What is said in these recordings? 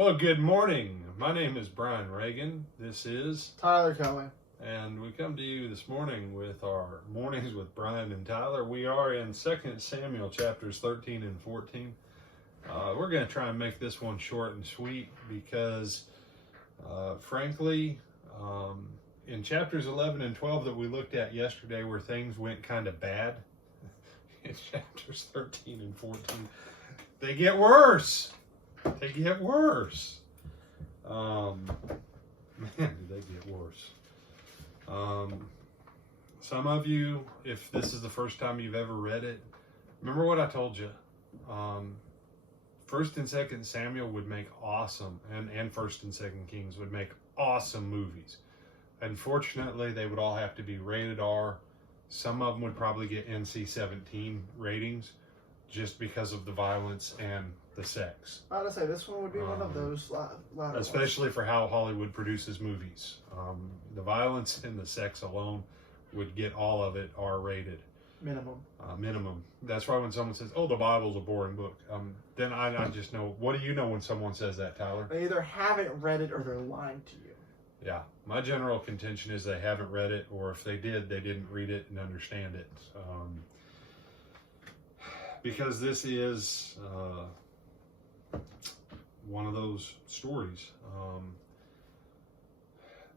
Well, good morning. My name is Brian Reagan. This is Tyler Kelly. And we come to you this morning with our Mornings with Brian and Tyler. We are in 2 Samuel chapters 13 and 14. We're going to try and make this one short and sweet because, frankly, in chapters 11 and 12 that we looked at yesterday where things went kind of bad, in chapters 13 and 14, they get worse. They get worse. Man, do they get worse. Some of you, if this is the first time you've ever read it, remember what I told you. 1st and 2nd Samuel would make awesome, and 1st and 2nd Kings would make awesome movies. Unfortunately, they would all have to be rated R. Some of them would probably get NC-17 ratings just because of the violence and the sex. I would say this one would be one of those latter especially ones. For how Hollywood produces movies. The violence and the sex alone would get all of it R-rated. Minimum. That's why when someone says, "Oh, the Bible's a boring book," then I just know. What do you know when someone says that, Tyler? They either haven't read it or they're lying to you. Yeah, my general contention is they haven't read it, or if they did, they didn't read it and understand it. Because this is one of those stories.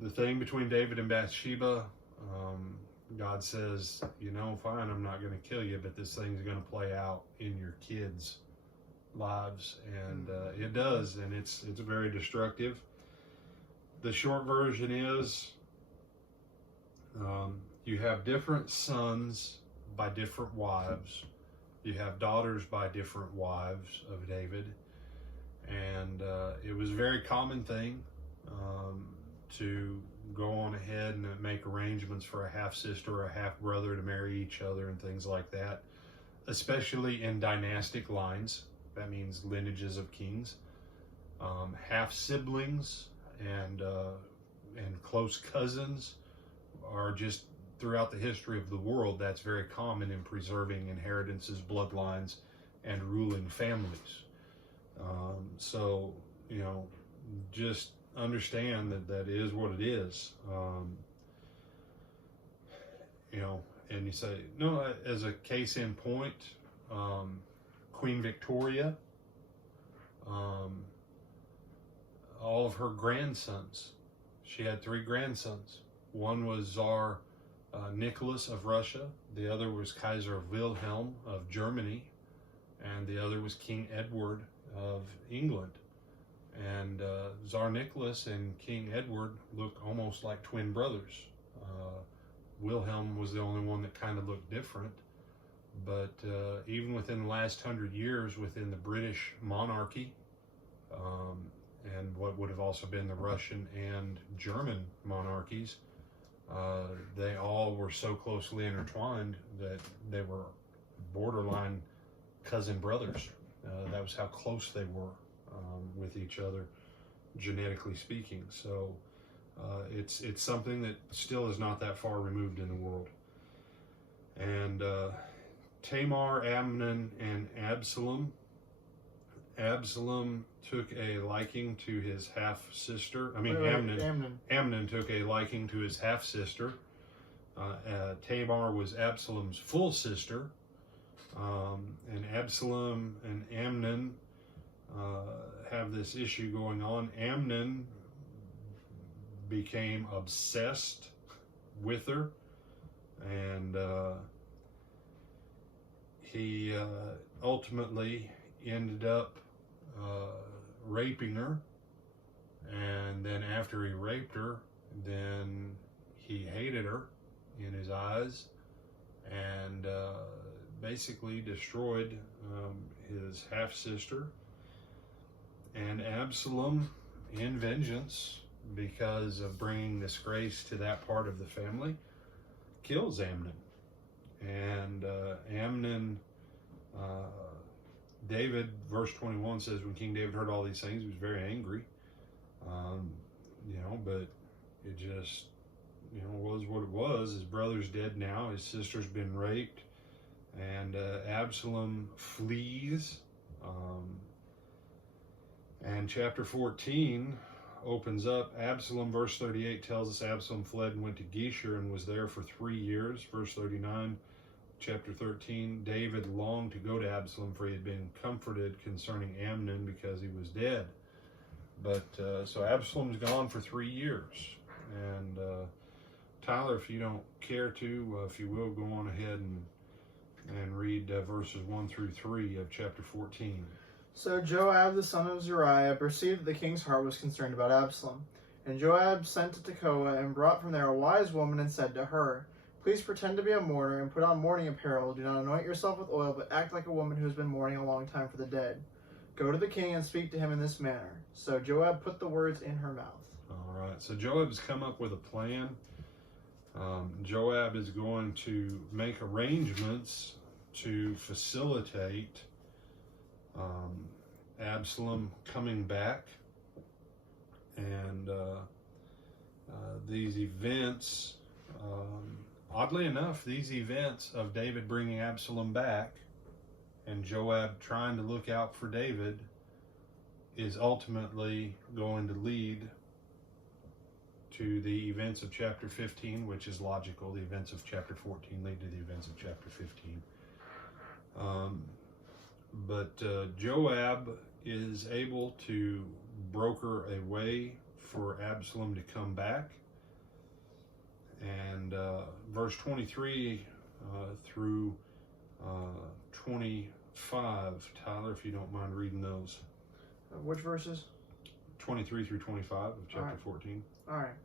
The thing between David and Bathsheba, God says, fine, I'm not going to kill you, but this thing's going to play out in your kids' lives. And it does, and it's very destructive. The short version is you have different sons by different wives. You have daughters by different wives of David. And it was a very common thing to go on ahead and make arrangements for a half-sister or a half-brother to marry each other and things like that, especially in dynastic lines. That means lineages of kings. Half-siblings and close cousins are just throughout the history of the world. That's very common in preserving inheritances, bloodlines, and ruling families. So, just understand that is what it is. And you say, no, as a case in point, Queen Victoria, all of her grandsons, she had 3 grandsons. One was Tsar Nicholas of Russia, the other was Kaiser Wilhelm of Germany, and the other was King Edward of England. And Tsar Nicholas and King Edward look almost like twin brothers. Wilhelm was the only one that kind of looked different. But even within the last 100 years, within the British monarchy, and what would have also been the Russian and German monarchies, they all were so closely intertwined that they were borderline cousin brothers. That was how close they were with each other, genetically speaking. So it's something that still is not that far removed in the world. And Tamar, Amnon, and Absalom. Absalom took a liking to his half-sister. Amnon took a liking to his half-sister. Tamar was Absalom's full sister. And Absalom and Amnon have this issue going on. Amnon became obsessed with her, and he ultimately ended up raping her. And then after he raped her, then he hated her in his eyes and basically destroyed his half-sister. And Absalom, in vengeance, because of bringing disgrace to that part of the family, kills Amnon. And Amnon, David, verse 21 says, when King David heard all these things, he was very angry. But it just, was what it was. His brother's dead now. His sister's been raped. And Absalom flees And chapter 14 opens up. Absalom, verse 38 tells us Absalom fled and went to Geshur and was there for 3 years. Verse 39, chapter 13, David longed to go to Absalom, for he had been comforted concerning Amnon because he was dead. But so Absalom's gone for 3 years. And Tyler, if you don't care to, if you will, go on ahead and read verses 1 through 3 of chapter 14. So Joab the son of Zeruiah perceived that the king's heart was concerned about Absalom. And Joab sent to Tekoa and brought from there a wise woman and said to her, "Please pretend to be a mourner and put on mourning apparel. Do not anoint yourself with oil, but act like a woman who has been mourning a long time for the dead. Go to the king and speak to him in this manner." So Joab put the words in her mouth. All right, so Joab's come up with a plan. Joab is going to make arrangements to facilitate Absalom coming back. And these events, oddly enough, these events of David bringing Absalom back and Joab trying to look out for David is ultimately going to lead to the events of chapter 15, which is logical. The events of chapter 14 lead to the events of chapter 15. But Joab is able to broker a way for Absalom to come back. And verse 23 through 25, Tyler, if you don't mind reading those. Which verses? 23 through 25 of chapter 14. All right.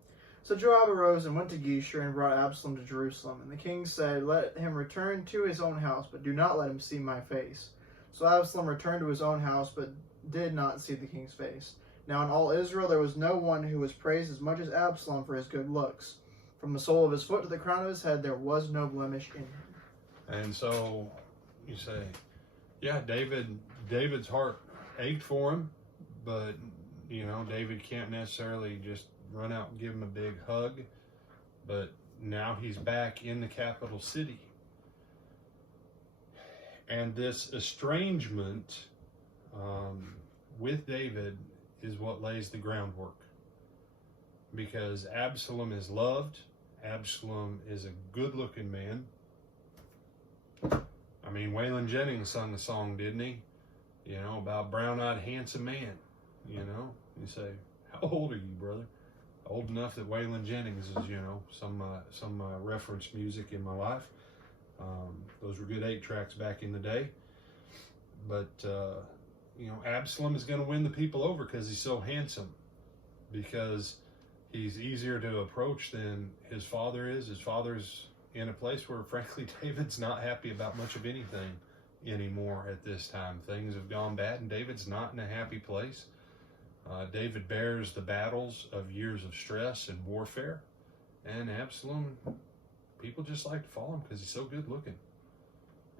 So Joab arose and went to Geshur and brought Absalom to Jerusalem. And the king said, "Let him return to his own house, but do not let him see my face." So Absalom returned to his own house, but did not see the king's face. Now in all Israel there was no one who was praised as much as Absalom for his good looks. From the sole of his foot to the crown of his head there was no blemish in him. And so you say, yeah, David's heart ached for him, but David can't necessarily just run out and give him a big hug. But now he's back in the capital city. And this estrangement with David is what lays the groundwork. Because Absalom is loved. Absalom is a good-looking man. I mean, Waylon Jennings sung a song, didn't he? About brown-eyed, handsome man. You say, how old are you, brother? Old enough that Waylon Jennings is, some reference music in my life. Those were good 8-tracks back in the day. But, Absalom is going to win the people over because he's so handsome. Because he's easier to approach than his father is. His father's in a place where, frankly, David's not happy about much of anything anymore at this time. Things have gone bad, and David's not in a happy place. David bears the battles of years of stress and warfare. And Absalom, people just like to follow him because he's so good looking.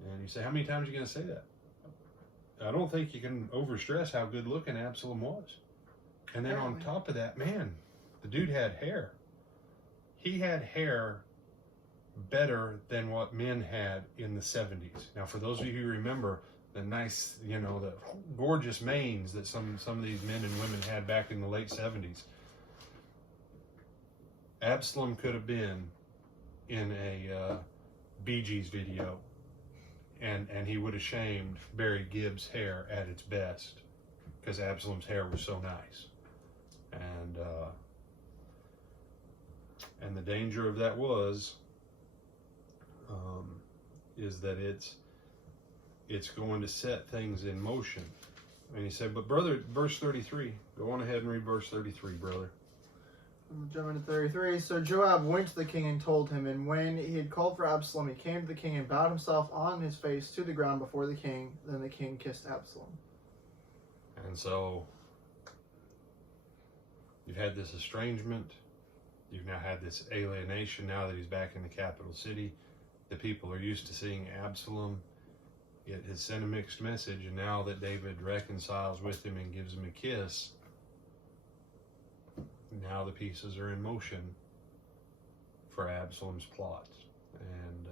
And you say, how many times are you going to say that? I don't think you can overstress how good looking Absalom was. And then on top of that, man, the dude had hair. He had hair better than what men had in the 70s. Now, for those of you who remember the nice, the gorgeous manes that some of these men and women had back in the late 70s, Absalom could have been in a Bee Gees video, and he would have shamed Barry Gibb's hair at its best, because Absalom's hair was so nice. And the danger of that is that it's going to set things in motion. And he said, but brother, verse 33, go on ahead and read verse 33, brother. I'm jumping to 33. So Joab went to the king and told him, and when he had called for Absalom, he came to the king and bowed himself on his face to the ground before the king. Then the king kissed Absalom. And so you've had this estrangement. You've now had this alienation now that he's back in the capital city. The people are used to seeing Absalom. It has sent a mixed message, and now that David reconciles with him and gives him a kiss, now the pieces are in motion for Absalom's plot. And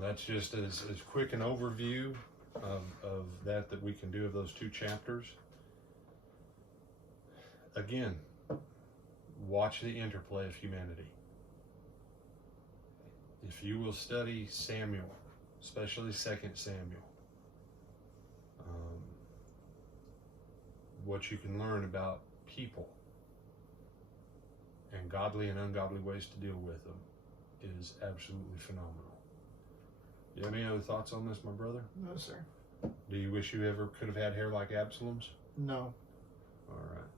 that's just as quick an overview of that we can do of those 2 chapters. again, watch the interplay of humanity. If you will study Samuel, especially 2 Samuel, what you can learn about people and godly and ungodly ways to deal with them is absolutely phenomenal. You have any other thoughts on this, my brother? No, sir. Do you wish you ever could have had hair like Absalom's? No. All right.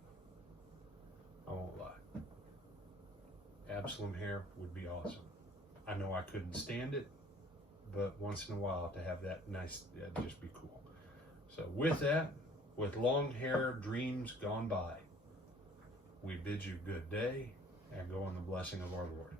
I won't lie. Absalom hair would be awesome. I know I couldn't stand it, but once in a while to have that nice, that'd just be cool. So with that, with long hair dreams gone by, we bid you good day and go in the blessing of our Lord.